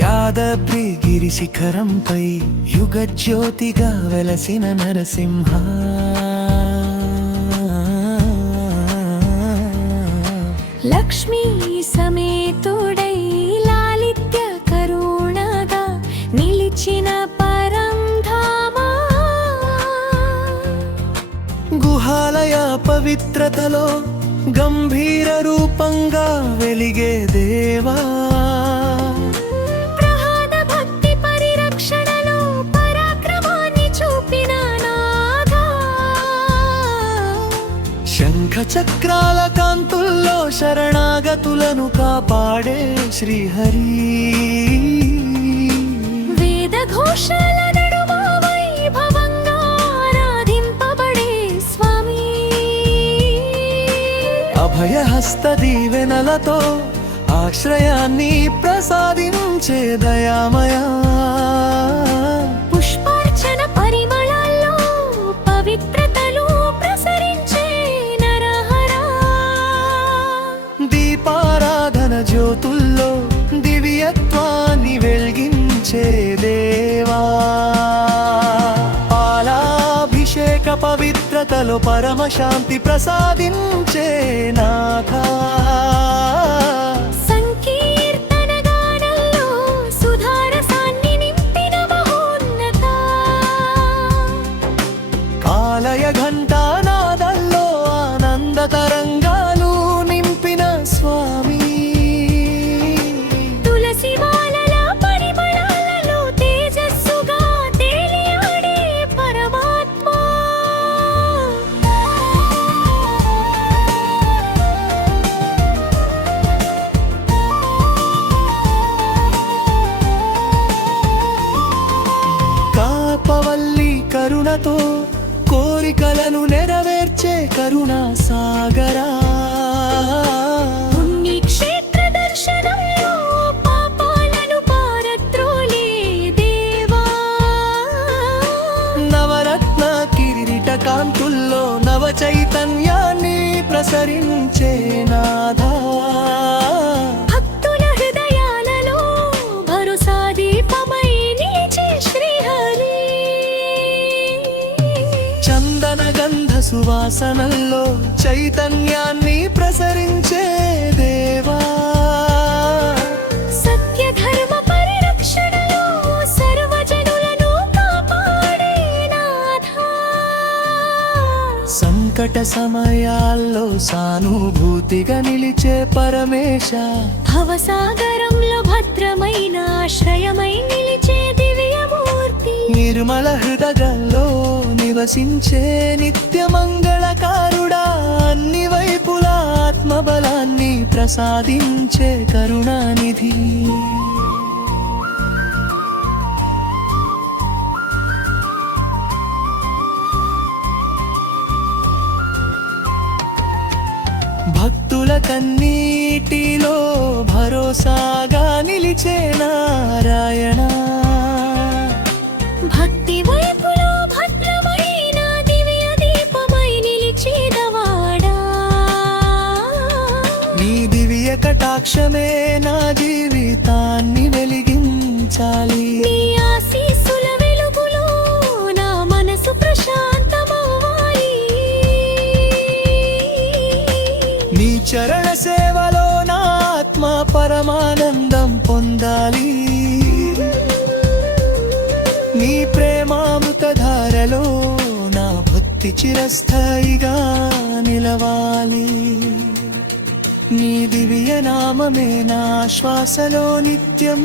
యాదగిరి శిఖరంపై యుగజ్యోతిగా వెలసిన నరసింహ, లక్ష్మీ సమేతుడై లాలిత్య కరుణగా నిలిచిన పరంధామా, గుహాలయ పవిత్రతలో గంభీర రూపంగా వెలిగే దేవా, ప్రహ్లాద భక్తి పరిరక్షణలో పరాక్రమాన్ని చూపిన నాథా, శంఖ చక్రాల కాంతుల్లో శరణాగతులను కాపాడే శ్రీహరి, వేద ఘోషల నడుమ వైభవంగా ఆరాధింపబడే స్వామి, అభయహస్త దీవెనలతో ఆశ్రయాన్ని ప్రసాదించే దయామయ, పుష్పార్చన పరిమళాల్లో పవిత్రతలు ప్రసరించే నరహరా, దీపారాధన జ్యోతుల్లో దివ్యత్వాన్ని వెలిగించే దేవా, పాలాభిషేక పవిత్రతలో పరమశాంతి ప్రసాదించే నాథా, సంకీర్తన గానంలో సుధారసాన్ని నింపిన మహోన్నత, ఆలయ ఘంటానాదల్లో ఆనంద తరంగాలు నింపిన స్వామి, తులసి మాలల పరిమళాలలో తేజస్సుగా తేలియాడే పరమాత్మ, కాపవల్లి కరుణతో కోరికలను నెరవేర్చే కరుణా సాగరా, పుణ్యక్షేత్ర దర్శనంలో పాపాలను పారద్రోలే దేవా, నవరత్న కిరీట కాంతుల్లో నవ చైతన్యాన్ని ప్రసరించే నాథా, భక్తుల హృదయాలలో భరోసా దీపమై నిలిచే శ్రీహరి, చందన గంధ సువాసనల్లో చైతన్యాన్ని ప్రసరించే దేవా, సత్య ధర్మ పరిరక్షణలో సర్వజనులను కాపాడే నాథా, సంకట సమయాల్లో సానుభూతిగా నిలిచే పరమేశ, భవసాగరంలో భద్రమైన ఆశ్రయమై నిలిచే దివ్యమూర్తి, నిర్మల హృదయంలో నివసించే నిత్య మంగళకారుడా, అన్ని వైపులా ఆత్మబలాన్ని ప్రసాదించే కరుణానిధి, భక్తుల కన్నీటిలో భరోసాగా నిలిచే నారాయణ, భక్తి వైపులో భద్రమైన దివ్య దీపమై నిలిచేదవాడా, నీ దివ్య కటాక్షమే నా జీవితాన్ని వెలిగించాలి, నీ ఆశీస్సుల వెలుగులో నా మనసు ప్రశాంతమవ్వాలి, నీ చరణ సేవలో నా ఆత్మ పరమానందం పొందాలి, నీ ప్రేమామృతధారలో నా భక్తి చిరస్థాయిగా నిలవాలి, నీ దివ్య నామమే నా శ్వాసలో నిత్యం